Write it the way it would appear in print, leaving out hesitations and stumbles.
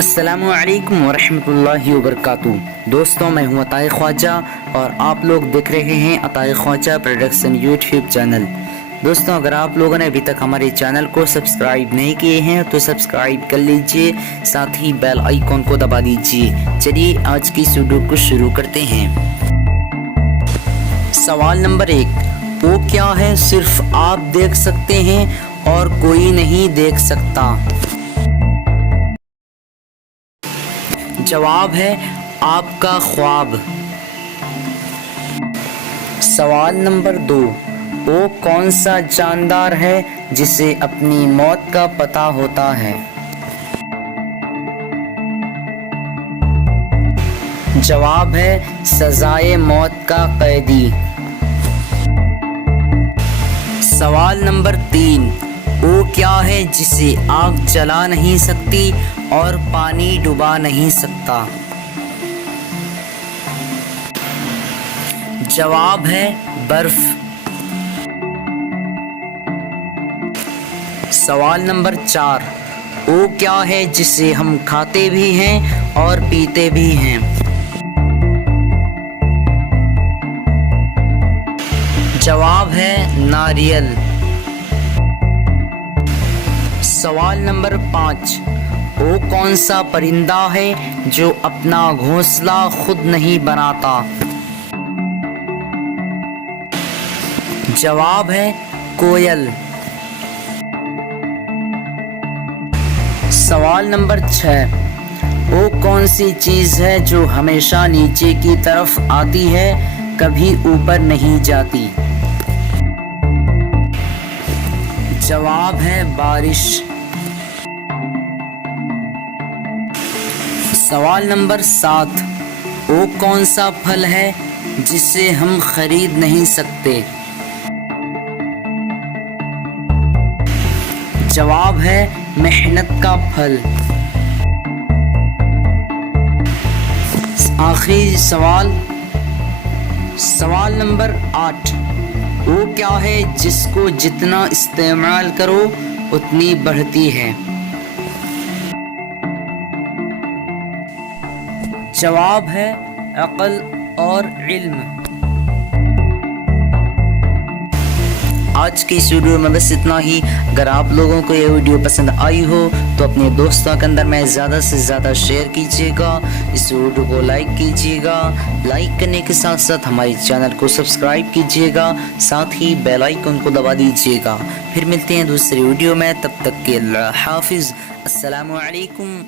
السلام علیکم ورحمۃ اللہ وبرکاتہ۔ دوستوں، میں ہوں عطائے خواجہ اور آپ لوگ دیکھ رہے ہیں عطائے خواجہ پروڈکشن یوٹیوب چینل۔ دوستوں، اگر آپ لوگوں نے ابھی تک ہمارے چینل کو سبسکرائب نہیں کیے ہیں تو سبسکرائب کر لیجئے، ساتھ ہی بیل آئیکن کو دبا دیجئے۔ چلیے آج کی ویڈیو کو شروع کرتے ہیں۔ سوال نمبر 1، وہ کیا ہے صرف آپ دیکھ سکتے ہیں اور کوئی نہیں دیکھ سکتا؟ جواب ہے آپ کا خواب۔ سوال نمبر 2، وہ کون سا جاندار ہے جسے اپنی موت کا پتہ ہوتا ہے؟ جواب ہے سزائے موت کا قیدی۔ سوال نمبر 3، وہ کیا ہے جسے آگ جلا نہیں سکتی اور پانی ڈبا نہیں سکتا؟ جواب ہے برف۔ سوال نمبر 4، وہ کیا ہے جسے ہم کھاتے بھی ہیں اور پیتے بھی ہیں؟ جواب ہے ناریل۔ سوال نمبر 5، وہ کون سا پرندہ ہے جو اپنا گھونسلہ خود نہیں بناتا؟ جواب ہے کوئل۔ سوال نمبر 6، وہ کون سی چیز ہے جو ہمیشہ نیچے کی طرف آتی ہے، کبھی اوپر نہیں جاتی؟ جواب ہے بارش۔ سوال نمبر 7، وہ کون سا پھل ہے جسے ہم خرید نہیں سکتے؟ جواب ہے محنت کا پھل۔ آخری سوال نمبر 8، وہ کیا ہے جس کو جتنا استعمال کرو اتنی بڑھتی ہے؟ جواب ہے عقل اور علم۔ آج کی اس ویڈیو میں بس اتنا ہی۔ اگر آپ لوگوں کو یہ ویڈیو پسند آئی ہو تو اپنے دوستوں کے اندر میں زیادہ سے زیادہ شیئر کیجیے گا، اس ویڈیو کو لائک کیجیے گا، لائک کرنے کے ساتھ ساتھ ہمارے چینل کو سبسکرائب کیجیے گا، ساتھ ہی بیل آئیکن کو دبا دیجیے گا۔ پھر ملتے ہیں دوسری ویڈیو میں، تب تک کے اللہ حافظ۔ السلام علیکم